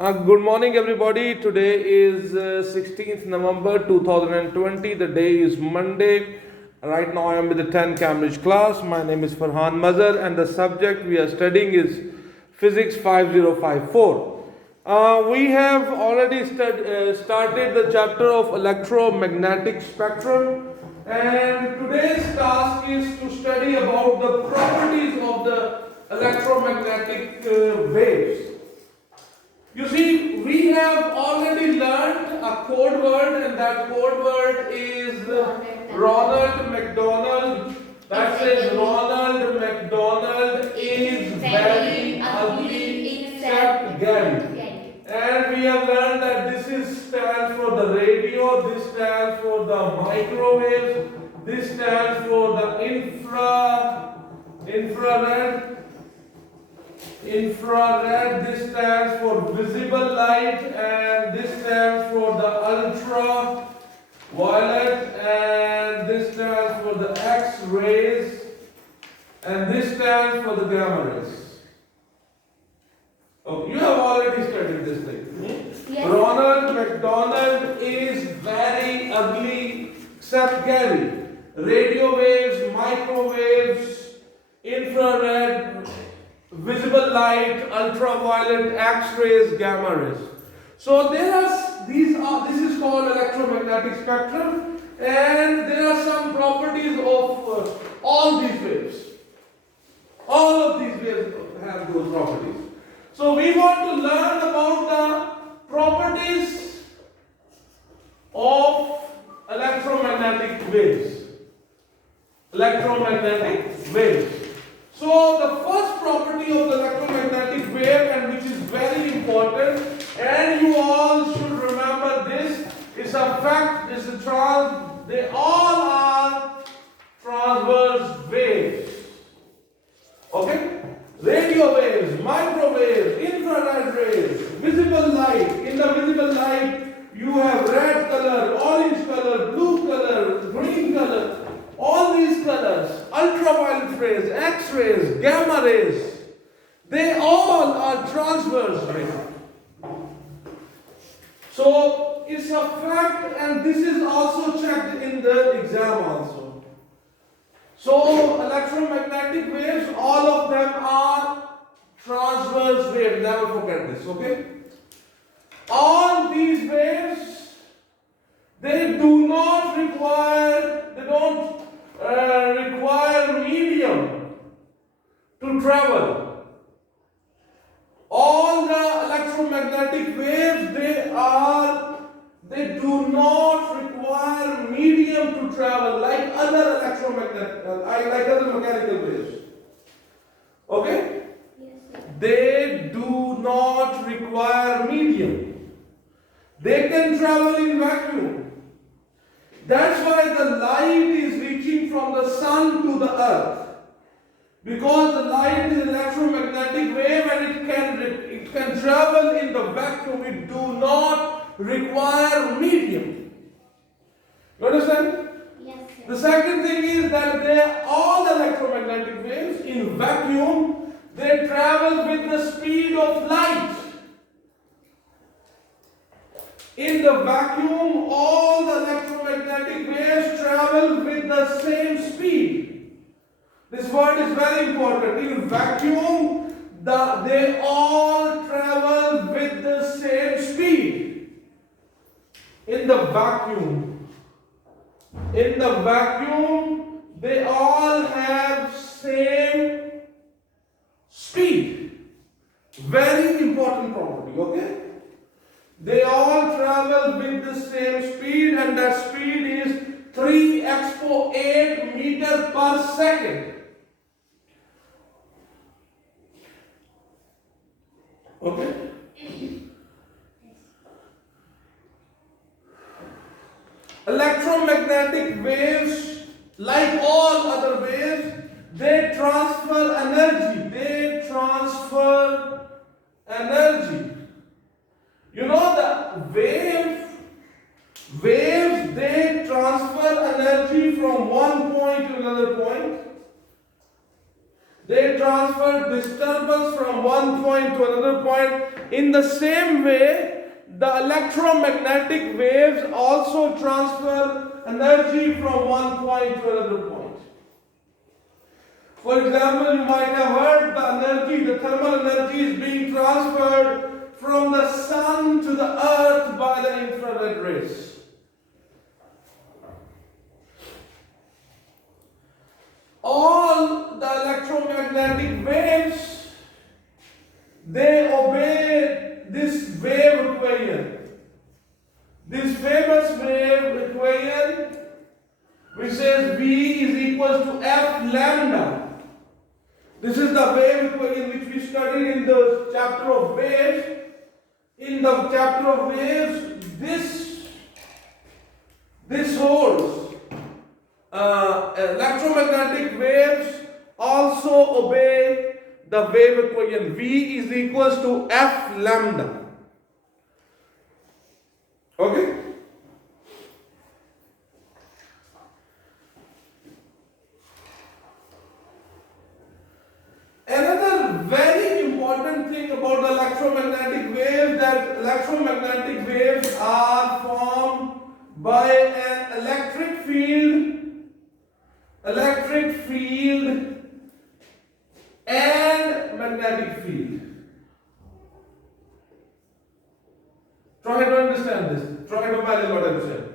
Good morning, everybody. Today is 16th November 2020. The day is Monday. Right now, I am with the 10 Cambridge class. My name is Ferhan Mazher, and the subject we are studying is Physics 5054. We have already started the chapter of Electromagnetic Spectrum, and today's task is to study about the properties of the electromagnetic waves. You see, we have already learned a code word, and that code word is Ronald McDonald. That says Ronald McDonald is very ugly except Gary. And we have learned that stands for the radio, this stands for the microwaves, this stands for the infrared, this stands for visible light, and this stands for the ultraviolet, and this stands for the X-rays, and this stands for the gamma rays. Okay, you have already studied this thing. Yes. Ronald McDonald is very ugly except Gary. Radio waves, microwaves, infrared, visible light, ultraviolet, X-rays, gamma rays. So this is called electromagnetic spectrum, and there are some properties of all these waves. All of these waves have those properties. So we want to learn about the properties of electromagnetic waves. Electromagnetic waves. So the first property of the electromagnetic wave, and which is very important, and you all should remember this, is a fact, they all are transverse waves. Okay? Radio waves, microwaves, infrared rays, visible light. In the visible light, you have red color, orange color, blue color, green color. All these colors, ultraviolet rays, X-rays, gamma rays, they all are transverse rays. So it's a fact, and this is also checked in the exam also. So electromagnetic waves, all of them are transverse waves. Never forget this, okay? All these waves, they don't require medium to travel. All the electromagnetic waves, they do not require medium to travel like other mechanical waves. Okay? Yes. They do not require medium. They can travel in vacuum. That's why the light is reaching from the sun to the earth. Because the light is an electromagnetic wave, and it can travel in the vacuum. It do not require medium. You understand? Yes, sir. The second thing is that all the electromagnetic waves in vacuum, they travel with the speed of light. In the vacuum, all the electromagnetic waves travel with the same speed. This word is very important. In vacuum, they all travel with the same speed. In the vacuum, they all have same speed. Very important property, okay? They all travel with the same speed, and that speed is 3 × 8 meters per second. Okay? Electromagnetic waves, like all other waves, they transfer energy. You know, the waves, they transfer energy from one point to another point. They transfer disturbance from from one point to another point. In the same way, the electromagnetic waves also transfer energy from one point to another point. For example, you might have heard the thermal energy is being transferred from the sun to the earth by the infrared rays. All the electromagnetic waves, they obey this wave equation. This famous wave equation, which says V is equals to F lambda. This is the wave equation which we studied in the chapter of waves. In the chapter of waves, this holds. Electromagnetic waves also obey the wave equation. V is equals to F lambda. Okay? Another very important thing about the electromagnetic waves, that electromagnetic waves are formed by an electric field and magnetic field. Try to understand this. Try to manage what I'm saying.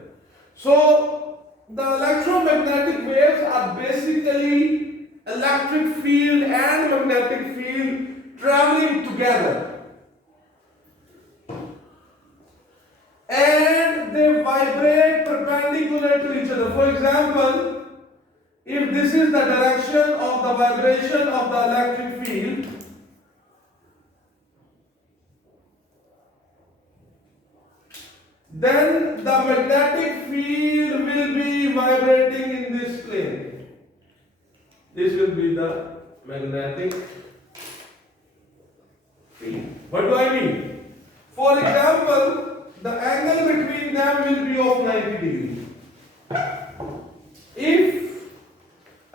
So, the electromagnetic waves are basically electric field and magnetic field traveling together. And they vibrate perpendicular to each other. For example, if this is the direction of the vibration of the electric field, then the magnetic field will be vibrating in this plane. This will be the magnetic field. What do I mean? For example, the angle between them will be of 90 degrees. If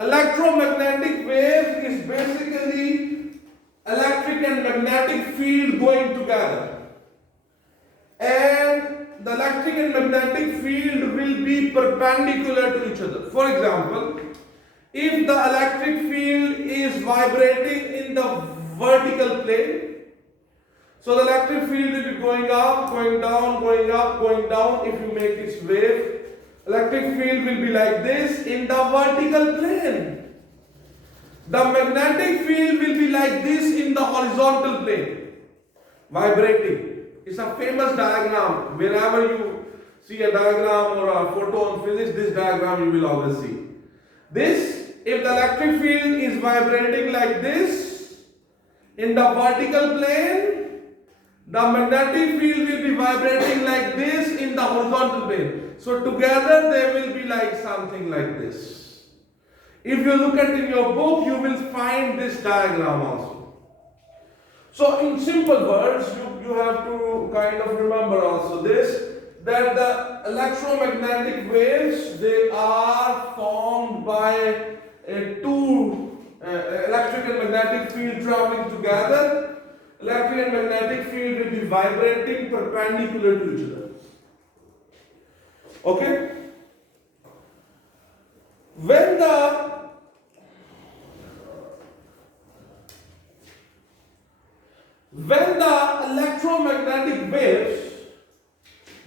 electromagnetic wave is basically electric and magnetic field going together, and the electric and magnetic field will be perpendicular to each other. For example, if the electric field is vibrating in the vertical plane, so the electric field will be going up, going down, going up, going down. If you make its wave, electric field will be like this in the vertical plane. The magnetic field will be like this in the horizontal plane, vibrating. It's a famous diagram. Wherever you see a diagram or a photo on physics, this diagram you will always see. This, if the electric field is vibrating like this in the vertical plane, the magnetic field will be vibrating like this in the horizontal plane. So together they will be like something like this. If you look at in your book, you will find this diagram also. So in simple words, you have to kind of remember also this, that the electromagnetic waves, they are formed by two electric and magnetic field traveling together. Electric and magnetic field will be vibrating perpendicular to each other. Okay? When the electromagnetic waves,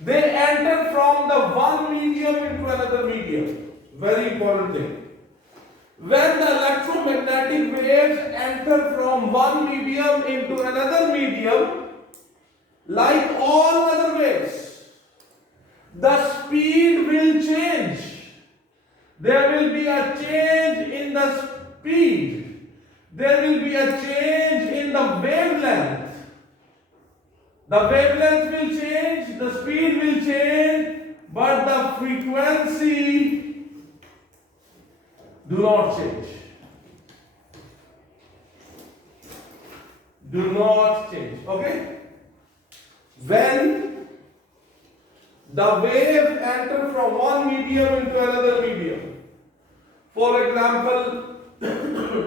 they enter from the one medium into another medium. Very important thing. When the electromagnetic waves enter from one medium into another medium, like all other waves, the speed will change. There will be a change in the speed. There will be a change in the wavelength. The wavelength will change, the speed will change, but the frequency do not change. Do not change. Okay? When the wave enters from one medium into another medium, for example,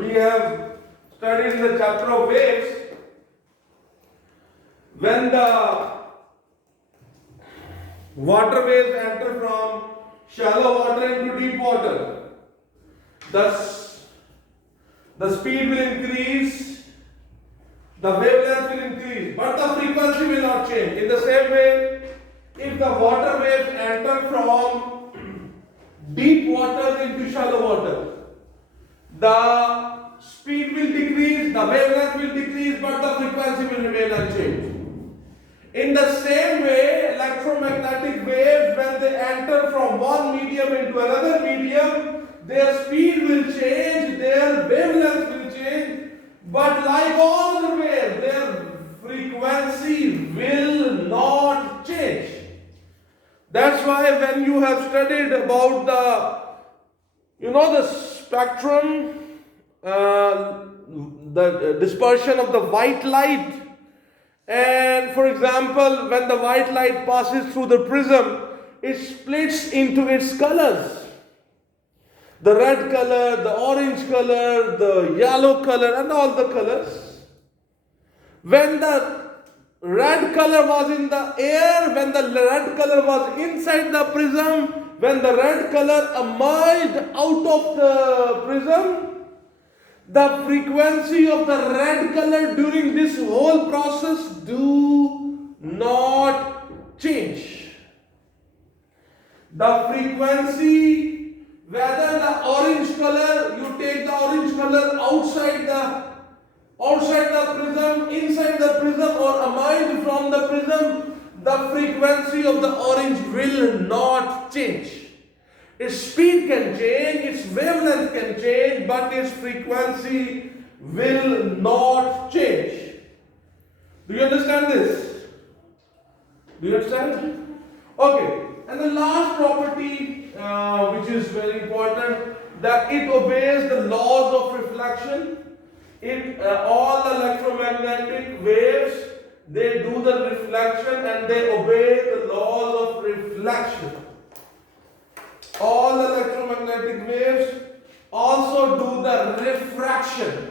we have studied in the chapter of waves When the water waves enter from shallow water into deep water, thus the speed will increase, the wavelength will increase, but the frequency will not change. In the same way, if the water waves enter from deep water into shallow water, the speed will decrease, the wavelength will decrease, but the frequency will remain unchanged. In the same way, electromagnetic waves, when they enter from one medium into another medium, their speed will change, their wavelength will change, but like all other waves, their frequency will not change. That's why when you have studied about the spectrum, the dispersion of the white light, and for example, when the white light passes through the prism, it splits into its colors. The red color, the orange color, the yellow color, and all the colors. When the red color was in the air, when the red color was inside the prism, when the red color emerged out of the prism, the frequency of the red color during this whole process do not change. The frequency, whether the orange color, you take the orange color outside the prism, inside the prism, or emerged from the prism, the frequency of the orange will not change. Its speed can change, its wavelength can change, but its frequency will not change. Do you understand this? Do you understand? Okay. And the last property, which is very important, that it obeys the laws of reflection. All electromagnetic waves, they do the reflection and they obey the laws of reflection. All electromagnetic waves also do the refraction.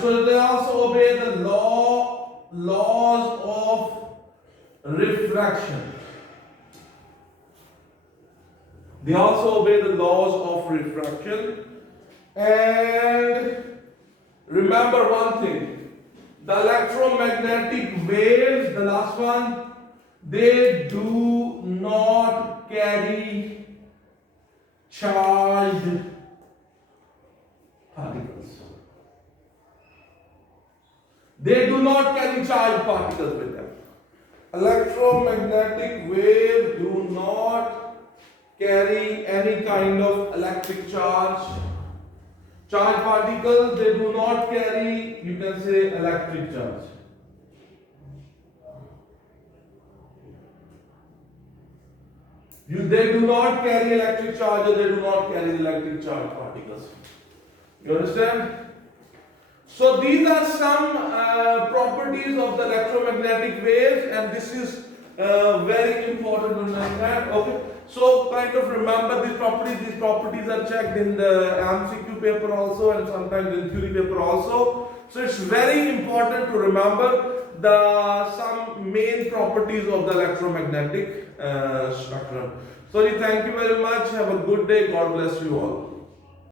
So they also obey the laws of refraction. They also obey the laws of refraction. And remember one thing, the electromagnetic waves, the last one, they do not carry charged particles. They do not carry charged particles with them. Electromagnetic waves do not carry any kind of electric charge. Charged particles, they do not carry, you can say, electric charge. They do not carry electric charge, or they do not carry electric charge particles. You understand? So these are some properties of the electromagnetic waves, and this is very important to understand. Okay. So kind of remember these properties. These properties are checked in the MCQ paper also, and sometimes in theory paper also. So it's very important to remember some main properties of the electromagnetic spectrum. So thank you very much. Have a good day. God bless you all.